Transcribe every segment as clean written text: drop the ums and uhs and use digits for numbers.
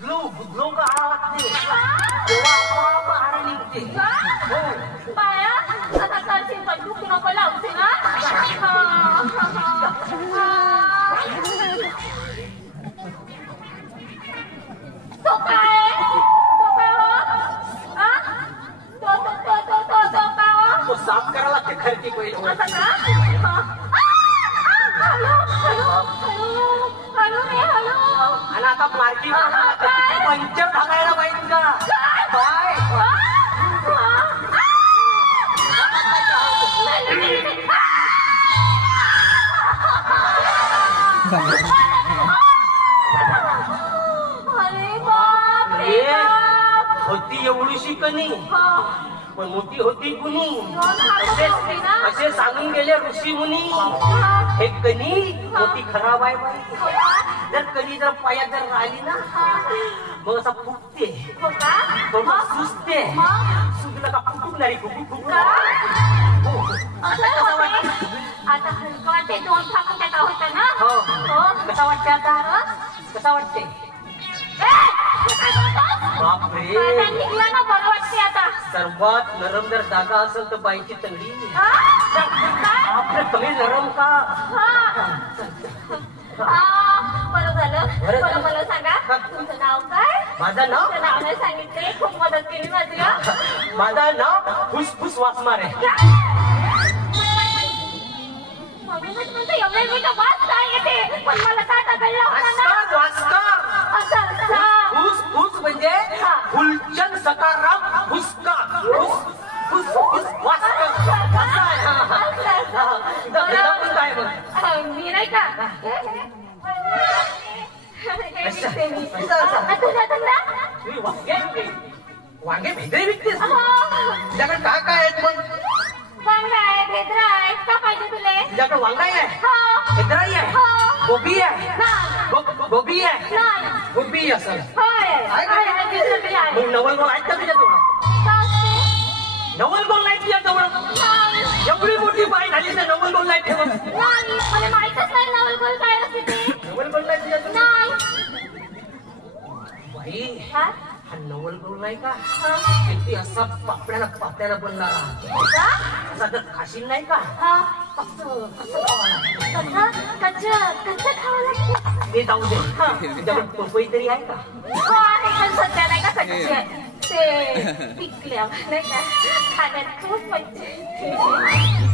बुदलो का आळा लागते तेव्हा आपोआप आळा निघते. बाया आता करशील पण तू नको लावते ना. तो काय तो साफ करायला लागते खरकी पहिलं. आणि आता मार्किंग पंचर टाकायला पाहिजे का काय. होती एवढीशी कणी पण मोठी होती कुणी असे सांगून गेले ऋषी मुनी. हे कणी मोठी खराब आहे बाई. जर कणी जर पायात जर राहिली ना मग असं फुटते सुचते. सुचलं का फुटून नाही फुटून. आता हलकं वाटते दोन टाकून त्याचा होता ना. कसा वाटते आता कसा वाटते. बापरे निघला ना बरं वाटते आता. सर्वात नरम जर जागा असेल तर बाईची तंगडी. आपलं कमी नरम का. बरं झालं. बरं मला सांगा तुमचं नाव काय. माझं नाव नाव नाही सांगितले. खूप मदत केली माझी. माझं नाव फुसफुस वासमार आहे. एवढे मी तर वाच काय येते पण मला काय टाकायला फुस फुस म्हणजे फुलचंद सकाराम फुसका फुस फुस काय मी नाही का. वांगे भेदरे विकतेस तुझ्याकडे काय काय आहेत मग. वांगा आहे भेद्रा आहे का पाहिजे तुला. तुझ्याकडे वांगाई आहे भेद्राई आहे गोबी आहे गोबी आहे गोबी असं नवलगोल आहेत का तुझ्याजवळ. नवलगोल नाही तुझ्याजवळ. एवढी मोठी बाई झाली तर नवलगोल नाही ठेवत. मला माहितच नाही नवलगोल काय असते ते. नवलगोल नाही तुझ्याजवळ. बाई हा नवलगोल नाही का किती असा पापड्याला बनणारा असा जर खाशील नाही का ते जाऊ दे. तुझ्याकडे पपई तरी आहे का. सध्या नाही का कच्चे ते पिकल्या नाही का खाण्यात खूप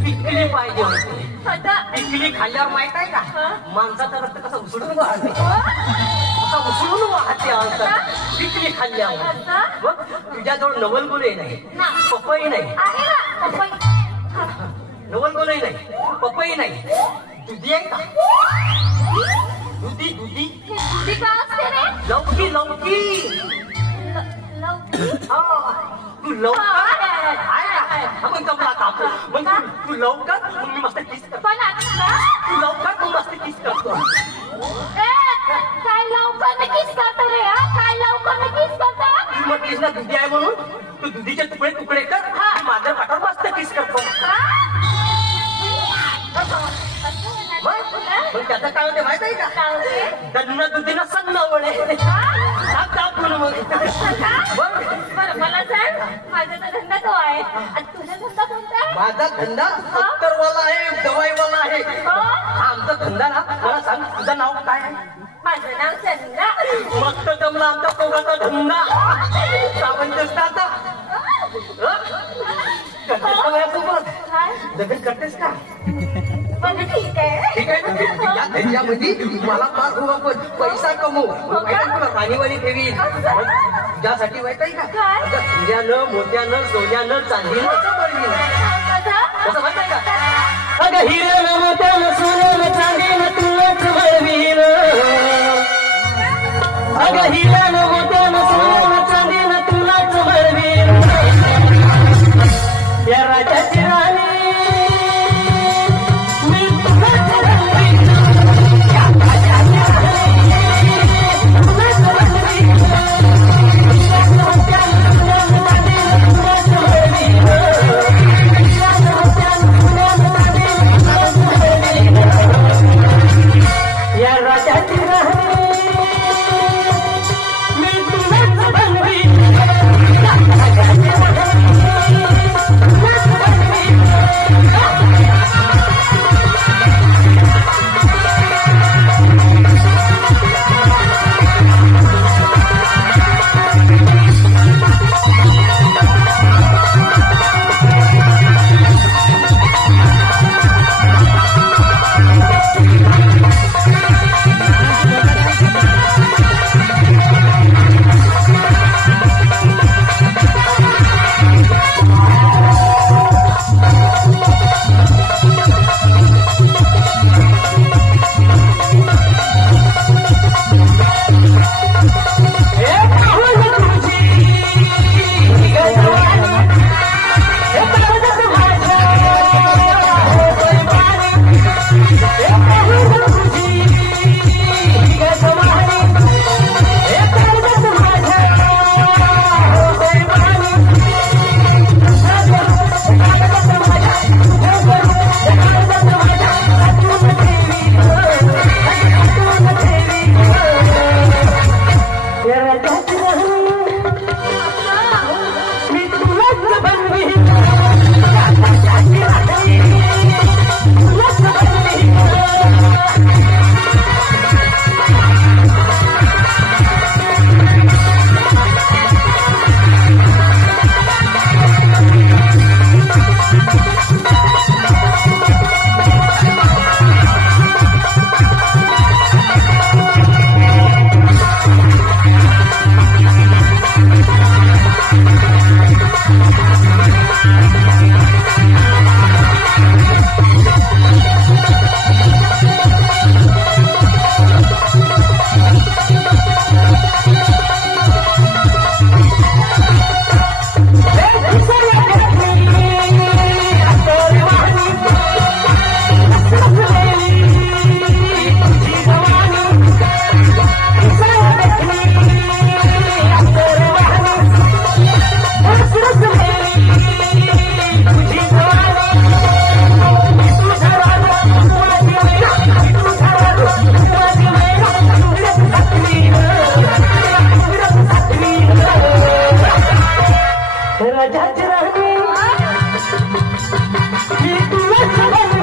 पिकली पाहिजे होती. पिकली खाल्ल्यावर माहित आहे का माणसाचा रक्त कसा उसळून वाहते उसळून वाहते. पिकली खाल्ल्यावर तुझ्याजवळ नवलगोलही नाही पपई नाही नवलगोलही नाही पपई नाही. दुधी आहे का. दुधी दुधी दुधी का असते रे. लौकी लौकी तू लवकर आपण जमला कापू मग तू लवकर मग मी मस्त किस करतो. तू लवकर मग मस्त किस करतो. काय लवकर मी किस करतो रे. काय लवकर मी किस करतो. तू म्हटलीस ना दुधी आहे म्हणून तू दुधीचे तुकडे तुकडे कर माझ्या पाठावर मस्त किस करतो. मग त्याचं काय होते माहित आहे का. दन्न दुधीनं सन्न वळे बरं मला सांग माझा तर धंदा तो आहे आणि तुझा धंदा कोणता आहे. माझा धंदा अत्तरवाला आहे दवाईवाला आहे. आमचा धंदा ना मला सांग तुझं नाव काय आहे. माझं नाव चंद्रा. मस्त जमला आमचा पोराचा धंदा. सावंतस्ताचा लग्न करतेस का. ठीक आहे ठीक आहे या धंद्यामध्ये मला फार खूप आपण पैसा कमवू तुला राणीवाणी ठेवी तुझ्यासाठी माहित आहे का. हिऱ्यानं मोत्यानं सोन्यानं चांदीनं कसं माहित आहे का. अगं हिऱ्यानं मोत्यानं सोन्यानं चांदीनं तुलाच बळवीन. अगं हिऱ्यानं मोत्यानं सोन्यानं चांदीनं तुलाच बळवीन. या राजाची राणी राजाची राणी मी तुला सगळी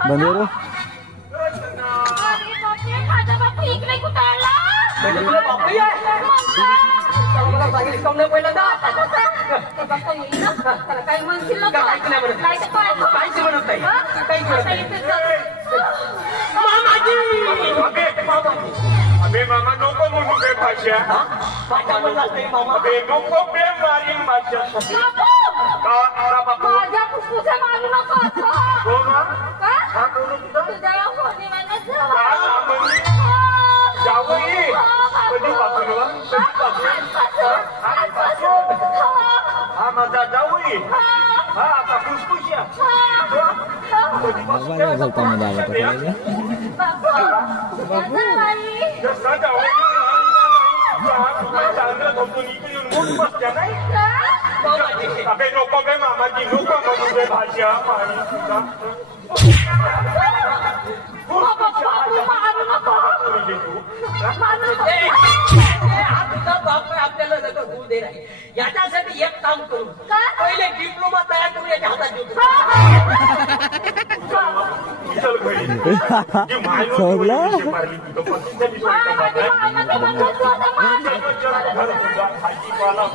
बंदरो माझा बापू इकडे कुठे आला म्हणजे तुला बापही आहे मला सांगितलं कम नाही पहिलं त्याला काही म्हणशील ना काहीच नाही म्हणत काहीच म्हणत नाही काहीच म्हणत नाही अबे मामा नको म्हणू बे भाषा भाषा म्हणला तरी मामा अबे नको बे मारीन भाषा का बापू माझ्या फुफ्फुसा मारू नको हो ना का हा करू तुझा तुझ्या फोनी म्हणत जावई कधी बापूला हा माझा जावई हा आता खुशखुशिया मोबाईल झोपामध्ये आला जसा जावई चांगलं झोपून इथे येऊन मूठ बसत्या नाही अबे नको बे मामाजी नको म्हणू बे भाषा मारी तुझा आपल्याला नका होऊ दे नाही याच्यासाठी एक काम करू पहिले डिप्लोमा तयार करू याच्या हातात देऊ चल घरी जी मारली तुझं भाजीपाला